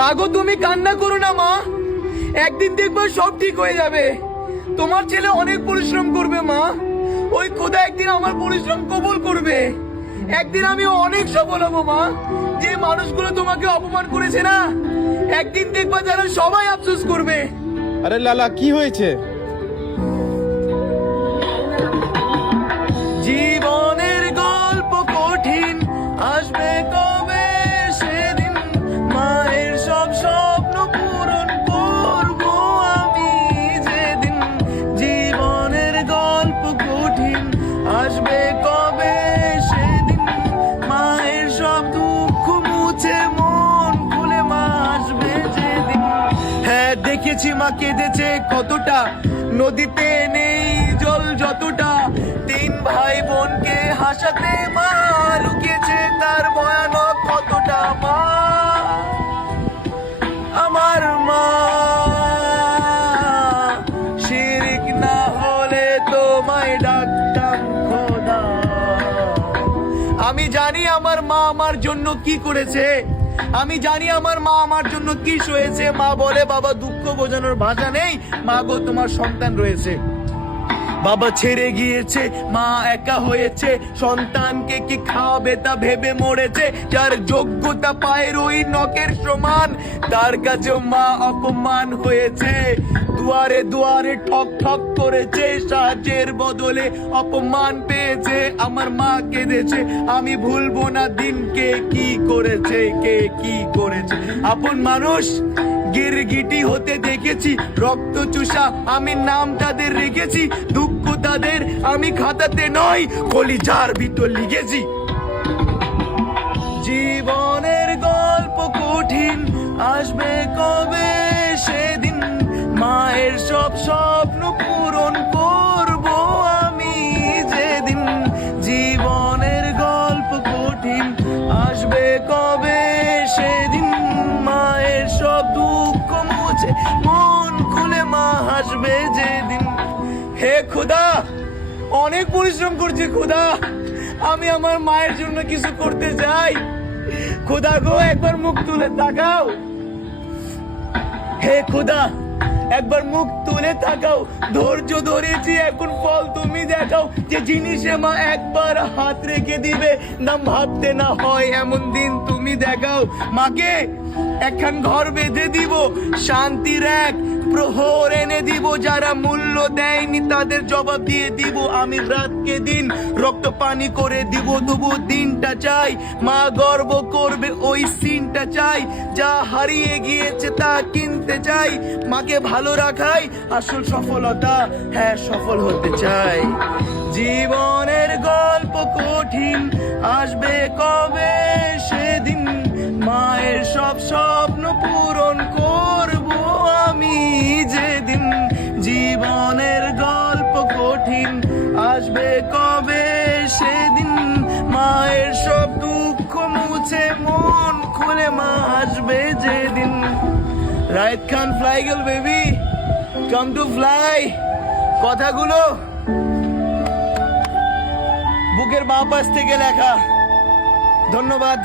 মা গো, তুমি কান্না করো না মা, একদিন দেখবে সব ঠিক হয়ে যাবে। তোমার ছেলে অনেক পরিশ্রম করবে মা, ওই খোদা একদিন আমার পরিশ্রম কবুল করবে। একদিন আমি অনেক সফল হব মা। যে মানুষগুলো তোমাকে অপমান করেছে না, একদিন দেখবা যারা সবাই আফসোস করবে। আরে লালা, কি হয়েছে? জীবনের গল্প কঠিন, আসবে কবে সেদিন, মায়ের সব স্বপ্ন পূরণ করব আমি যেদিন। জীবনের গল্প কঠিন, আসবে কবে সেদিন, মায়ের সব দুঃখ মুছে মন খুলে মা আসবে যেদিন। হ্যাঁ, দেখেছি মা কেঁদেছে কতটা, নদীতে নেই জল যতটা, তিন ভাই বোনকে হাসাতে মা লুকিয়েছে তার ভয়ানক কতটা। মা, আমার মা, শিরিক না হলে তোমায় ডাকতাম খোদা। আমি জানি আমার মা আমার জন্য কি করেছে, আমি জানি আমার মা আমার জন্য কি সয়েছে। মা বলে, বাবা দুঃখ বোঝানোর ভাষা নেই, মা গো তোমার সন্তান রয়েছে। বাবা ছেড়ে গিয়েছে, মা একা হয়েছে, সন্তানকে কি খাওয়াবে তা ভেবে মরেছে। যার যোগ্যতা পায়ের ওই নখের সমান, তার কাছে মা অপমান হয়েছে। দুয়ারে দুয়ারে ঠক ঠক করেছে, সাহায্যের বদলে অপমান পেয়েছে। আমার মা কেঁদেছে, আমি ভুলবো না দিনকে কি করেছে, কে কি করেছে। আপন মানুষ গিরগিটি হতে দেখেছি, রক্ত চুষা আমি নাম তাদের রেখেছি। দুঃখ তাদের আমি খাতাতে নয়, কলিজার ভিতর লিখেছি। জীবনের গল্প কঠিন, আসবে কবে সেদিন, মায়ের সব স্বপ্ন পূরণ করব আমি যেদিন। জীবনের গল্প কঠিন, আসবে কবে সেদিন, মায়ের সব দুঃখ মুছে মন খুলে মা হাসবে যেদিন। হে খোদা, অনেক পরিশ্রম করছি খোদা, আমি আমার মায়ের জন্য কিছু করতে চাই। খোদা গো, একবার মুখ তুলে তাকাও। হে খোদা, একবার মুখ তুলে তাকাও। ধৈর্য ধরেছি, এখন ফল তুমি দেখাও। যে জিনিসে মা একবার হাত রেখে দিবে, না ভাবতে না হয় এমন দিন তুমি দেখাও। মাকে একখান ঘর বেঁধে দিব, শান্তির এক প্রহর এনে দিব। যারা মূল্য দেয়নি তাদের জবাব দিয়ে দিব। আমি রাতকে দিন রক্ত পানি করে দিব, তবু দিনটা চাই। মা গর্ব করবে ওই সিনটা চাই। যা হারিয়ে গিয়েছে তা কিনতে চাই। মাকে ভালো রাখাই আসল সফলতা, হ্যাঁ সফল হতে চাই। জীবনের গল্প কঠিন, আসবে কবে সেদিন, মায়ের সব স্বপ্ন পূরণ করব আমি যেদিন। জীবনের গল্প কঠিন, আসবে কবে সেদিন, মায়ের সব দুঃখ মুছে মন খুলে মা আসবে যেদিন। রাইট খান fly girl baby, come to fly. কথাগুলো বুকের বাঁ পাশ থেকে লেখা। ধন্যবাদ।